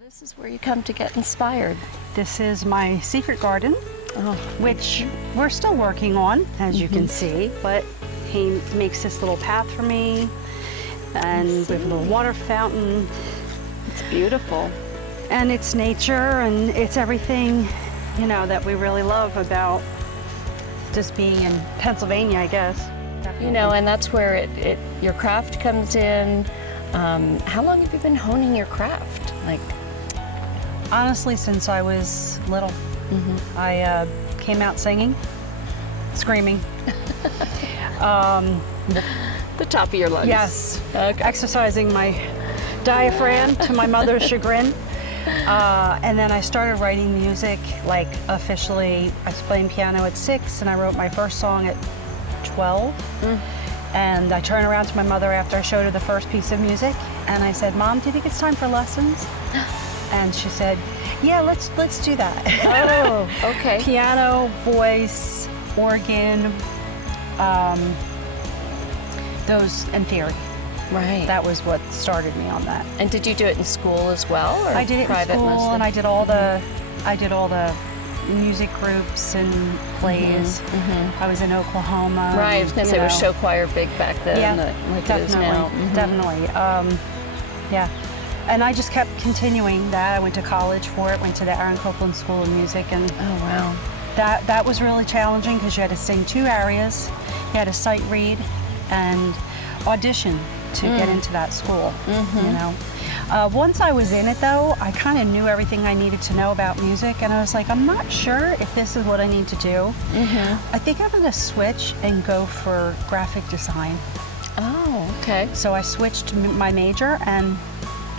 This is where you come to get inspired. This is my secret garden, which we're still working on, as you can see, but he makes this little path for me, and we have a little water fountain. It's beautiful. And it's nature, and it's everything, you know, that we really love about just being in Pennsylvania, I guess. Definitely. You know, and that's where your craft comes in. How long have you been honing your craft? Like, honestly, since I was little. I came out singing, screaming. the top of your lungs. Yes, Okay. exercising my diaphragm to my mother's chagrin. And then I started writing music, like officially. I was playing piano at 6, and I wrote my first song at 12. And I turned around to my mother after I showed her the first piece of music, and I said, "Mom, do you think it's time for lessons?" And she said, "Yeah, let's do that." Oh, okay. Piano, voice, organ, those, and theory. Right. That was what started me on that. And did you do it in school as well, or I did it private in school, mostly? and I did all the music groups and plays. I was in Oklahoma. Right. I was gonna say, was show choir big back then? Yeah, like definitely, it is now. definitely. Yeah, and I just kept continuing that. I went to college for it. Went to the Aaron Copland School of Music, and Oh wow. that was really challenging because you had to sing 2 arias, you had to sight read, and audition to get into that school. You know, once I was in it, though, I kind of knew everything I needed to know about music, and I was like, I'm not sure if this is what I need to do. I think I'm going to switch and go for graphic design. Oh, okay. So I switched my major, and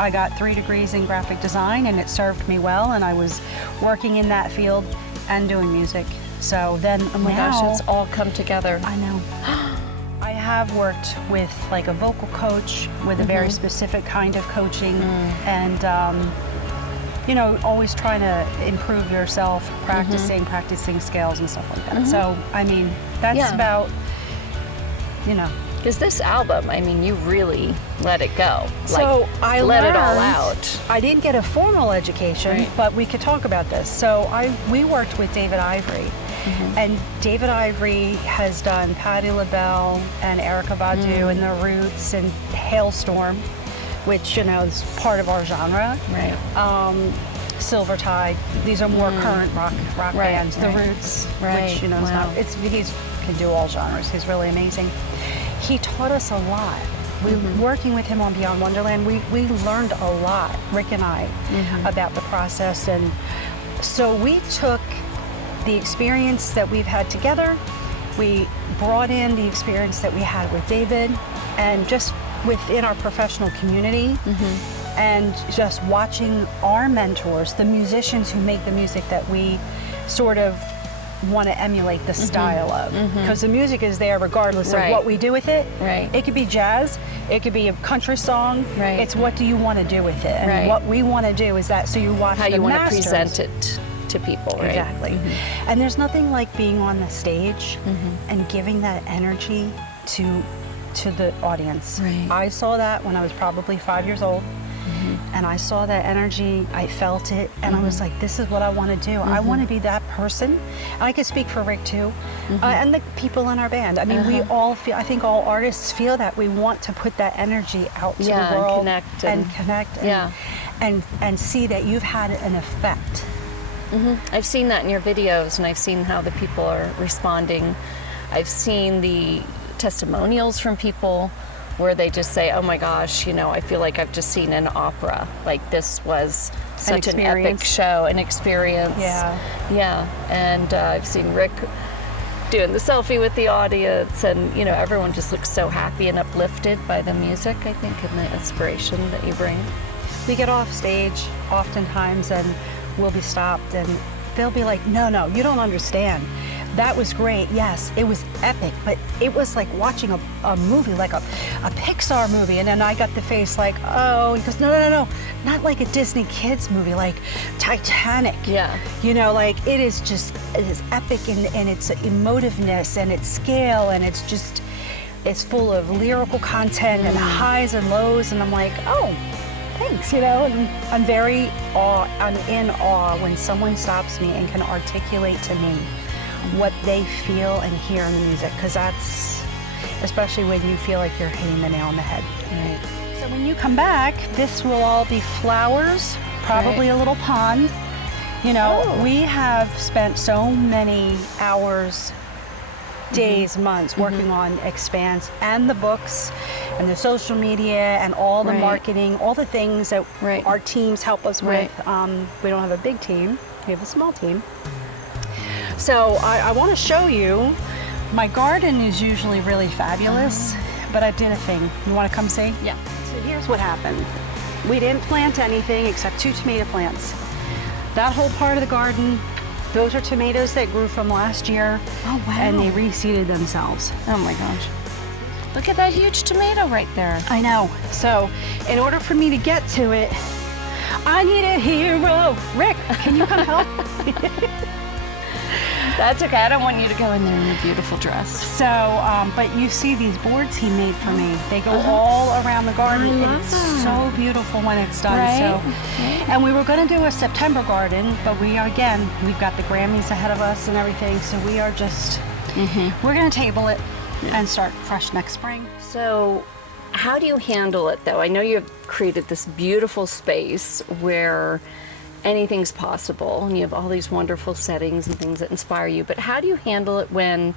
I got 3 degrees in graphic design, and it served me well, and I was working in that field and doing music. So then, Oh my gosh, it's all come together. I know. I have worked with like a vocal coach with a very specific kind of coaching, and you know, always trying to improve yourself, practicing scales and stuff like that. So I mean, that's about, you know. Because this album, I mean, you really let it go. So like, I let it all learned- out. I didn't get a formal education, Right. but we could talk about this. So we worked with David Ivory, and David Ivory has done Patti LaBelle and Erykah Badu and The Roots and Hailstorm, which, you know, is part of our genre. Right. Silver Tide. These are more current rock bands. The right. Roots, Right. which, you know, is Wow. not, he's can do all genres. He's really amazing. He taught us a lot. We working with him on Beyond Wonderland, we learned a lot, Rick and I, about the process. And so we took the experience that we've had together, we brought in the experience that we had with David, and just within our professional community, and just watching our mentors, the musicians who make the music that we sort of want to emulate the style of, because the music is there regardless of what we do with it. Right. It could be jazz, it could be a country song. Right. It's what do you want to do with it, and what we want to do is that. So you watch How the you want to masters. present it to people, right? Exactly. And there's nothing like being on the stage and giving that energy to the audience. Right. I saw that when I was probably 5 years old. And I saw that energy, I felt it, and I was like, this is what I want to do. I want to be that person. And I can speak for Rick too, and the people in our band. I mean, we all feel, I think all artists feel that we want to put that energy out to the world and connect and see that you've had an effect. I've seen that in your videos, and I've seen how the people are responding. I've seen the testimonials from people where they just say, oh my gosh, you know, I feel like I've just seen an opera. Like, this was such an epic show, an experience. Yeah. And I've seen Rick doing the selfie with the audience, and, you know, everyone just looks so happy and uplifted by the music, I think, and the inspiration that you bring. We get off stage oftentimes and we'll be stopped, and they'll be like, no, you don't understand. That was great, yes, it was epic, but it was like watching a movie, like a Pixar movie. And then I got the face like, oh, he goes, no, not like a Disney kids movie, like Titanic. Yeah. You know, like it is epic in its emotiveness and its scale, and it's full of lyrical content and highs and lows. And I'm like, oh, thanks, you know, and I'm in awe when someone stops me and can articulate to me what they feel and hear in the music, because that's, especially when you feel like you're hitting the nail on the head. Right. So when you come back, this will all be flowers, probably a little pond. You know, we have spent so many hours, days, months working on EXPANSE and the books and the social media and all the marketing, all the things that our teams help us with. We don't have a big team, we have a small team. So I want to show you, my garden is usually really fabulous, but I did a thing. You want to come see? Yeah. So here's what happened. We didn't plant anything except 2 tomato plants. That whole part of the garden, those are tomatoes that grew from last year. Oh, wow. And they reseeded themselves. Oh my gosh. Look at that huge tomato right there. I know. So in order for me to get to it, I need a hero. Rick, can you come help? That's okay. I don't want you to go in there in your beautiful dress. So, but you see these boards he made for me. They go all around the garden. It's so beautiful when it's done. And we were going to do a September garden, but we've got the Grammys ahead of us and everything. So we are just, we're going to table it and start fresh next spring. So how do you handle it though? I know you've created this beautiful space where anything's possible and you have all these wonderful settings and things that inspire you, but how do you handle it when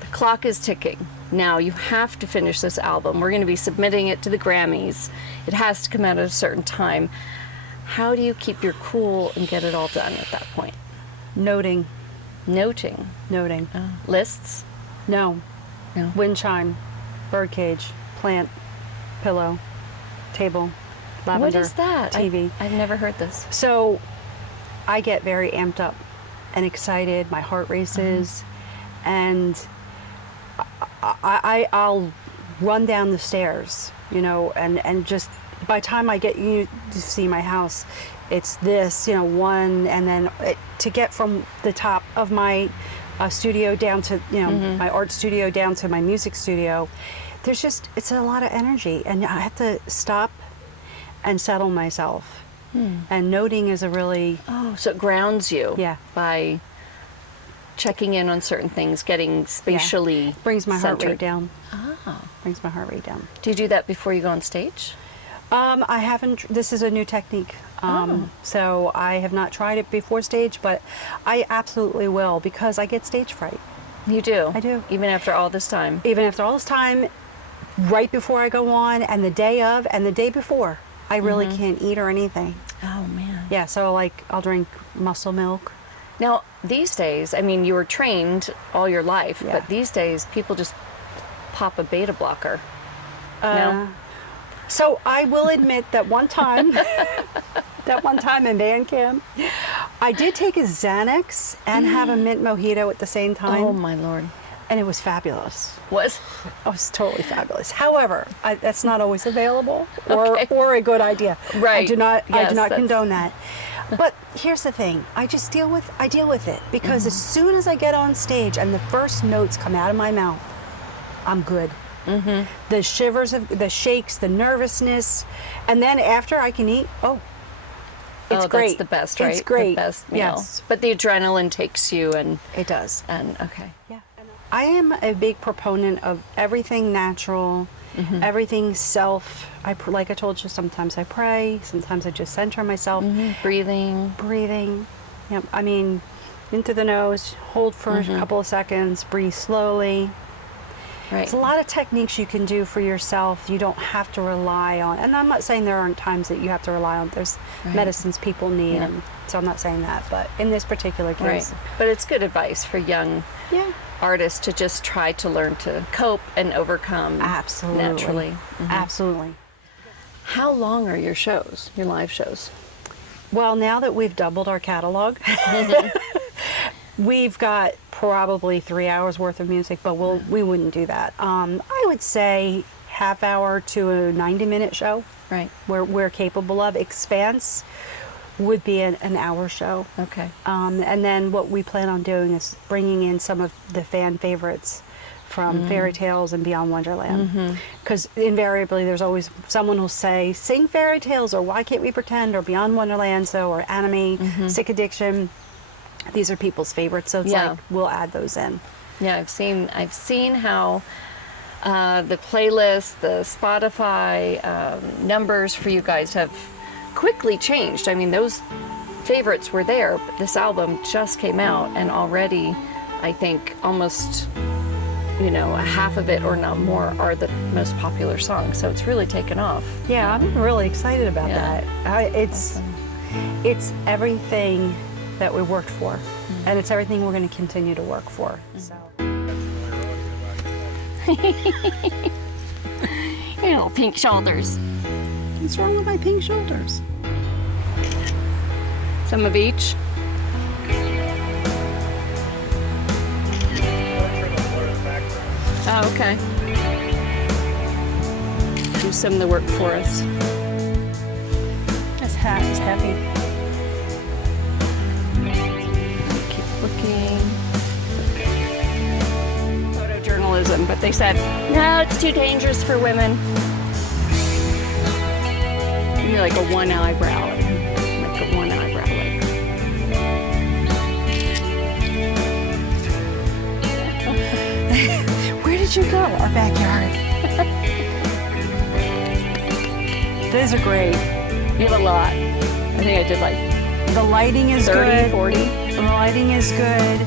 the clock is ticking? Now you have to finish this album. We're going to be submitting it to the Grammys. It has to come out at a certain time. How do you keep your cool and get it all done at that point? Noting. Noting? Lists? No. Wind chime, bird cage, plant, pillow, table, lavender. What is that? TV. I've never heard this. So I get very amped up and excited. My heart races, and I'll run down the stairs, you know, and just by the time I get you to see my house, it's this, you know, one, and then to get from the top of my studio down to, you know, my art studio down to my music studio, it's a lot of energy, and I have to stop and settle myself. And noting is a really... so it grounds you by checking in on certain things, getting spatially brings my heart centered. rate down. Oh. Brings my heart rate down. Do you do that before you go on stage? I haven't. This is a new technique. So I have not tried it before stage, but I absolutely will, because I get stage fright. You do? I do. Even after all this time? Even after all this time, right before I go on, and the day of, and the day before, I really can't eat or anything. Oh, man. Yeah, so like I'll drink muscle milk. Now, these days, I mean, you were trained all your life, but these days people just pop a beta blocker. No? So I will admit that one time, in band camp, I did take a Xanax and have a mint mojito at the same time. Oh, my Lord. And it was fabulous. Was? It was totally fabulous. However, that's not always available or a good idea. Right. I do not Yes, condone that. But here's the thing. I just deal with it, because as soon as I get on stage and the first notes come out of my mouth, I'm good. The shivers, the shakes, the nervousness, and then after I can eat, it's great. That's the best, right? It's great. The best meal. Yes. But the adrenaline takes you and... It does. And, okay. Yeah. I am a big proponent of everything natural, everything self. Like I told you, sometimes I pray, sometimes I just center myself. Breathing. Yep. I mean, in through the nose, hold for a couple of seconds, breathe slowly. Right. There's a lot of techniques you can do for yourself. You don't have to rely on, and I'm not saying there aren't times that you have to rely on. There's medicines people need, and so I'm not saying that. But in this particular case. Right. But it's good advice for young artists to just try to learn to cope and overcome naturally. Absolutely. How long are your shows, your live shows? Well, now that we've doubled our catalog, we've got probably 3 hours worth of music, but we wouldn't do that. I would say half hour to a 90-minute show. Right. We're capable of. EXPANSE would be an hour show. Okay. And then what we plan on doing is bringing in some of the fan favorites from fairy tales and Beyond Wonderland. Because invariably there's always someone who'll say, sing fairy tales, or Why Can't We Pretend, or Beyond Wonderland, or Anime, Sick Addiction. These are people's favorites, so it's like we'll add those in. Yeah, I've seen how the playlist, the Spotify numbers for you guys have quickly changed. I mean, those favorites were there, but this album just came out, and already I think almost, you know, a half of it or not more are the most popular songs. So it's really taken off. Yeah, I'm really excited about that. It's everything that we worked for, and it's everything we're going to continue to work for. So. Your little pink shoulders. What's wrong with my pink shoulders? Some of each. Oh, okay. Do some of the work for us. This hat is heavy. Keep looking. Photojournalism, but they said, no, it's too dangerous for women. Maybe like a one eyebrow. Like a one eyebrow. Where did you go? Our backyard. These are great. You have a lot. I think I did like the lighting is 30, good. 40. The lighting is good.